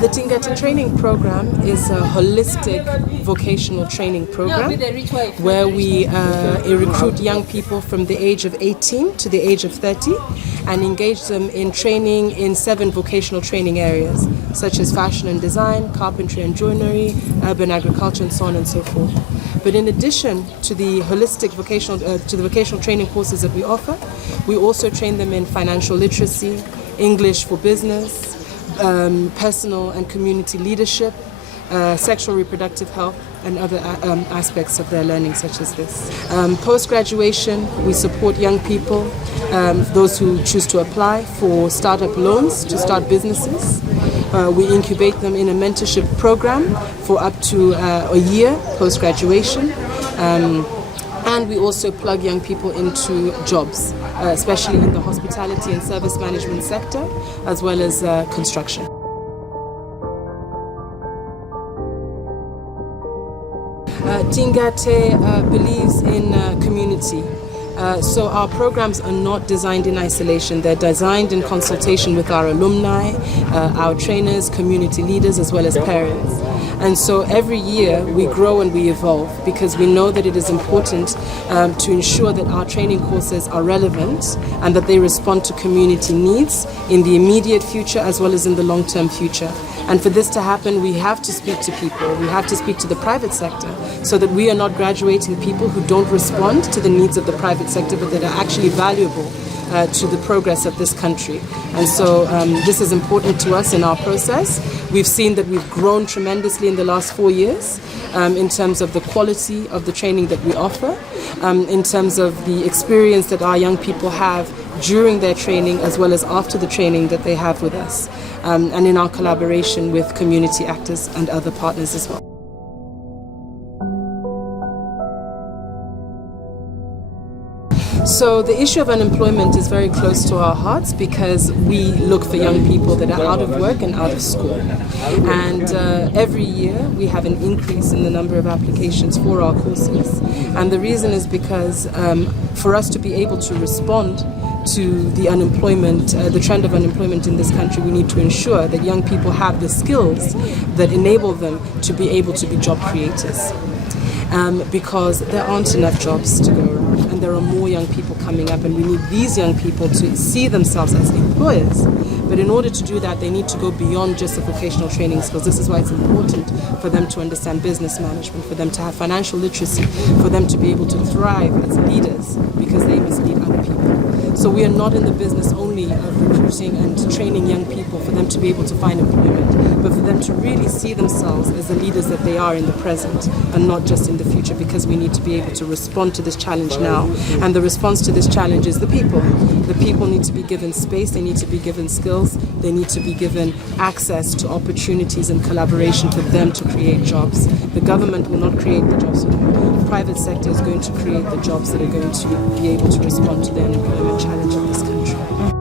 The Tingathe training program is a holistic vocational training program where we recruit young people from the age of 18 to the age of 30 and engage them in training in 7 vocational training areas such as fashion and design, carpentry and joinery, urban agriculture and so on and so forth. But in addition to the holistic vocational training courses that we offer, we also train them in financial literacy, English for business, personal and community leadership, sexual reproductive health and other aspects of their learning such as this. Post-graduation, we support young people, those who choose to apply for startup loans to start businesses. We incubate them in a mentorship program for up to a year post-graduation. And we also plug young people into jobs, especially in the hospitality and service management sector, as well as construction. Tingathe believes in community. So our programs are not designed in isolation. They're designed in consultation with our alumni, our trainers, community leaders, as well as parents. And so every year we grow and we evolve because we know that it is important to ensure that our training courses are relevant and that they respond to community needs in the immediate future as well as in the long-term future. And for this to happen, we have to speak to people. We have to speak to the private sector so that we are not graduating people who don't respond to the needs of the private sector but that are actually valuable to the progress of this country. And so this is important to us in our process. We've seen that we've grown tremendously in the last 4 years in terms of the quality of the training that we offer, in terms of the experience that our young people have during their training as well as after the training that they have with us, and in our collaboration with community actors and other partners as well. So the issue of unemployment is very close to our hearts because we look for young people that are out of work and out of school. And every year we have an increase in the number of applications for our courses. And the reason is because for us to be able to respond to the unemployment, the trend of unemployment in this country, we need to ensure that young people have the skills that enable them to be able to be job creators. Because there aren't enough jobs to go around and there are more young people coming up and we need these young people to see themselves as employers. But in order to do that, they need to go beyond just the vocational training skills. This is why it's important for them to understand business management, for them to have financial literacy, for them to be able to thrive as leaders because they must lead other people. So we are not in the business only of recruiting and training young people for them to be able to find employment, but for them to really see themselves as the leaders that they are in the present and not just in the future, because we need to be able to respond to this challenge now. And the response to this challenge is the people. The people need to be given space, they need to be given skills, they need to be given access to opportunities and collaboration for them to create jobs. The government will not create the jobs for them. The private sector is going to create the jobs that are going to be able to respond to the unemployment challenge of this country.